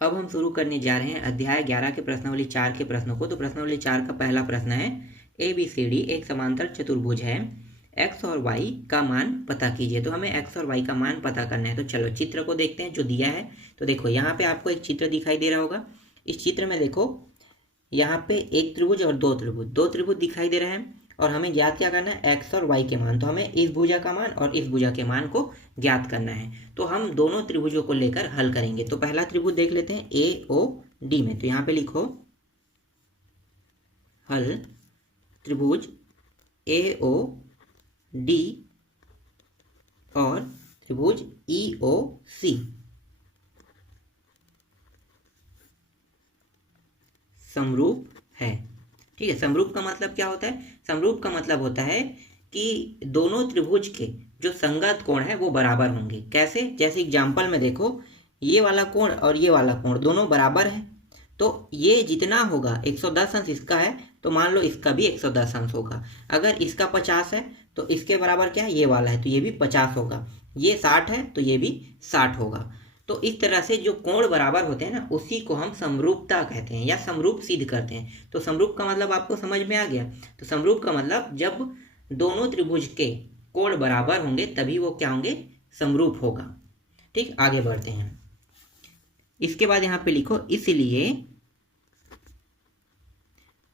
अब हम शुरू करने जा रहे हैं अध्याय 11 के प्रश्नावली 4 के प्रश्नों को। तो प्रश्नावली 4 का पहला प्रश्न है, ABCD एक समांतर चतुर्भुज है, x और y का मान पता कीजिए। तो हमें x और y का मान पता करना है। तो चलो चित्र को देखते हैं जो दिया है। तो देखो यहाँ पे आपको एक चित्र दिखाई दे रहा होगा। इस चित्र में देखो यहाँ पे एक त्रिभुज और दो त्रिभुज दिखाई दे रहे हैं और हमें ज्ञात क्या करना है, x और y के मान। तो हमें इस भुजा का मान और इस भुजा के मान को ज्ञात करना है। तो हम दोनों त्रिभुजों को लेकर हल करेंगे। तो पहला त्रिभुज देख लेते हैं AOD में। तो यहाँ पे लिखो हल त्रिभुज AOD और त्रिभुज EOC समरूप है। ठीक है, समरूप का मतलब क्या होता है? समरूप का मतलब होता है कि दोनों त्रिभुज के जो संगत कोण है वो बराबर होंगे। कैसे? जैसे एग्जाम्पल में देखो, ये वाला कोण और ये वाला कोण दोनों बराबर है। तो ये जितना होगा 110 अंश इसका है, तो मान लो इसका भी 110 अंश होगा। अगर इसका 50 है तो इसके बराबर क्या है, ये वाला है, तो ये भी 50 होगा। ये 60 है तो ये भी 60 होगा। तो इस तरह से जो कोण बराबर होते हैं ना, उसी को हम समरूपता कहते हैं या समरूप सिद्ध करते हैं। तो समरूप का मतलब आपको समझ में आ गया। तो समरूप का मतलब जब दोनों त्रिभुज के कोण बराबर होंगे तभी वो क्या होंगे, समरूप होगा। ठीक, आगे बढ़ते हैं। इसके बाद यहाँ पे लिखो, इसलिए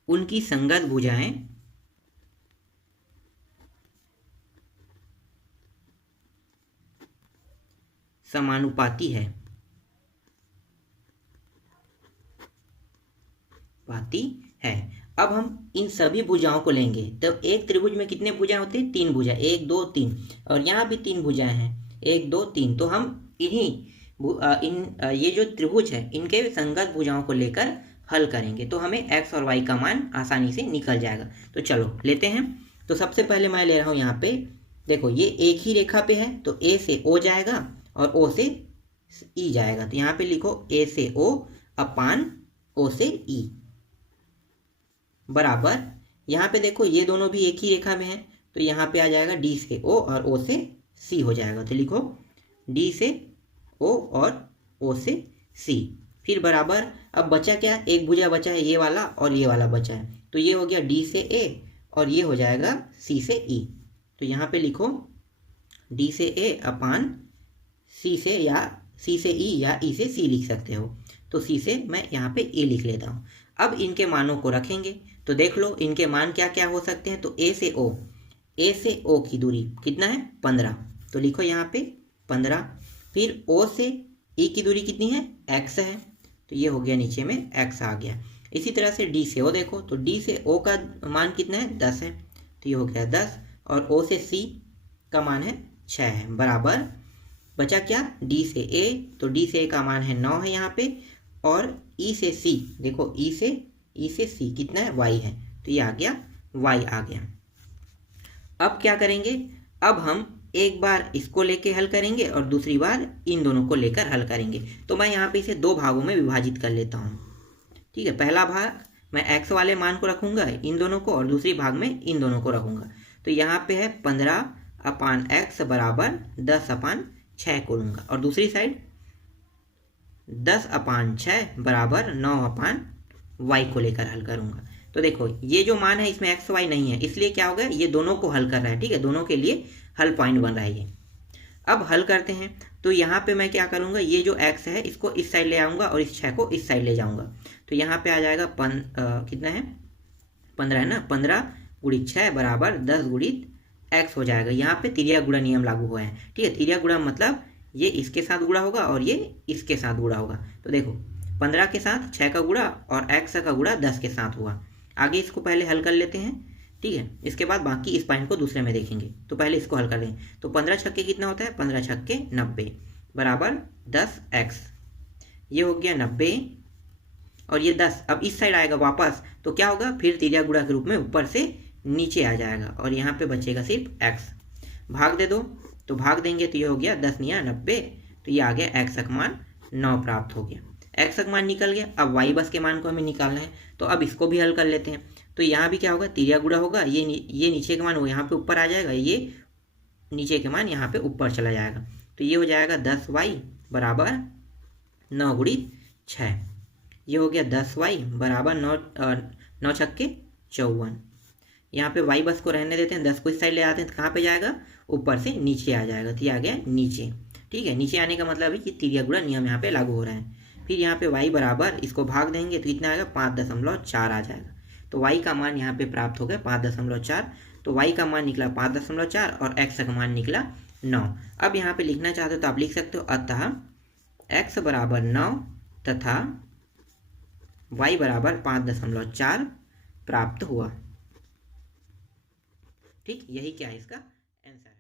उनकी संगत भुजाएं समानुपाती है। पाती है। अब हम इन सभी भुजाओं को लेंगे। तब एक त्रिभुज में कितने भुजाएं होते हैं? 3 भुजा, 1 2 3। और यहाँ भी 3 भुजाएं हैं, 1 2 3। तो हम ये जो त्रिभुज है इनके संगत भुजाओं को लेकर हल करेंगे। तो हमें x और y का मान आसानी से निकल जाएगा। तो चलो लेते हैं। तो सबसे पहले मैं ले रहा हूँ यहाँ पे, देखो ये एक ही रेखा पे है तो a से o जाएगा और o से e जाएगा। तो यहाँ पे लिखो a से o अपान o से e बराबर, यहाँ पे देखो ये दोनों भी एक ही रेखा में है तो यहाँ पे आ जाएगा d से o और o से c हो जाएगा। तो लिखो d से o और o से c, फिर बराबर। अब बचा क्या? एक भुजा बचा है, ये वाला और ये वाला बचा है। तो ये हो गया d से a और ये हो जाएगा c से e। तो यहाँ पे लिखो d से a अपान c से e या e से c लिख सकते हो। तो c से मैं यहाँ पे e लिख लेता हूँ। अब इनके मानों को रखेंगे। तो देख लो इनके मान क्या क्या हो सकते हैं। तो a से o की दूरी कितना है? 15। तो लिखो यहाँ पे 15। फिर o से e की दूरी कितनी है? x है। तो ये हो गया, नीचे में x आ गया। इसी तरह से d से o देखो, तो d से o का मान कितना है? 10 है। तो ये हो गया 10। और o से c का मान है 6 है, बराबर। बचा क्या? d से a, तो d से a का मान है 9 है यहाँ पे। और e से c, देखो e से c कितना है? y है। तो ये आ गया, y आ गया। अब क्या करेंगे? अब हम एक बार इसको लेके हल करेंगे और दूसरी बार इन दोनों को लेकर हल करेंगे। तो मैं यहाँ पे इसे 2 भागों में विभाजित कर लेता हूँ। ठीक है, पहला भाग मैं x वाले मान को रखूँगा इन दोनों को और दूसरी भाग में इन दोनों को रखूँगा। तो यहाँ पे है 15 अपान x बराबर 10 अपान 6 को लूँगा। और दूसरी साइड 10 अपान 6 बराबर 9 अपान y को लेकर हल करूँगा। तो देखो ये जो मान है इसमें x y नहीं है, इसलिए क्या होगा, ये दोनों को हल कर रहा है। ठीक है, दोनों के लिए हल पॉइंट बन रहा है ये। अब हल करते हैं। तो यहाँ पे मैं क्या करूँगा, ये जो x है इसको इस साइड ले आऊँगा और इस 6 को इस साइड ले जाऊँगा। तो यहाँ पे आ जाएगा कितना है? 15 है ना। 15 गुणित 6 बराबर 10 गुणित x हो जाएगा। यहाँ पे तिर्या गुणा नियम लागू हुआ है। ठीक है, तिर्या गुणा मतलब ये इसके साथ गुणा होगा और ये इसके साथ गुणा होगा। तो देखो 15 के साथ 6 का गुणा और x का गुणा 10 के साथ हुआ। आगे इसको पहले हल कर लेते हैं। ठीक है, इसके बाद बाकी इस पॉइंट को दूसरे में देखेंगे। तो पहले इसको हल कर लें। तो 15 छक्के कितना होता है? 15 छक्के 90 बराबर 10x। ये हो गया 90 और ये 10 अब इस साइड आएगा वापस। तो क्या होगा, फिर तिर्या गुणा के रूप में ऊपर से नीचे आ जाएगा और यहाँ पे बचेगा सिर्फ x। भाग दे दो, तो भाग देंगे तो ये हो गया 10 निया 90। तो ये आ गया x का मान 9 प्राप्त हो गया। x का मान निकल गया। अब y बस के मान को हमें निकालना है। तो अब इसको भी हल कर लेते हैं। तो यहाँ भी क्या होगा, तिर्या गुणा होगा। ये नीचे का मान वो यहाँ पे ऊपर आ जाएगा, ये नीचे के मान यहाँ पे ऊपर चला जाएगा। तो ये हो जाएगा 10y बराबर 9 गुणित 6। ये हो गया 10y बराबर 9 9 छक्के 54। यहाँ पे y बस को रहने देते हैं, 10 को इस साइड ले आते हैं तो कहाँ पे जाएगा, ऊपर से नीचे आ जाएगा। तो ये आ गया नीचे। ठीक है, नीचे आने का मतलब है कि तिर्यक गुणा नियम यहाँ पे लागू हो रहा है। फिर यहाँ पे y बराबर, इसको भाग देंगे तो कितना आएगा, 5.4 आ जाएगा। तो y का मान यहाँ पे प्राप्त हो गया 5.4। तो y का मान निकला 5.4 और x का मान निकला 9। अब यहाँ पे लिखना चाहते हो तो आप लिख सकते हो, अतः x बराबर 9 तथा y बराबर 5.4 प्राप्त हुआ। ठीक, यही क्या है इसका आंसर।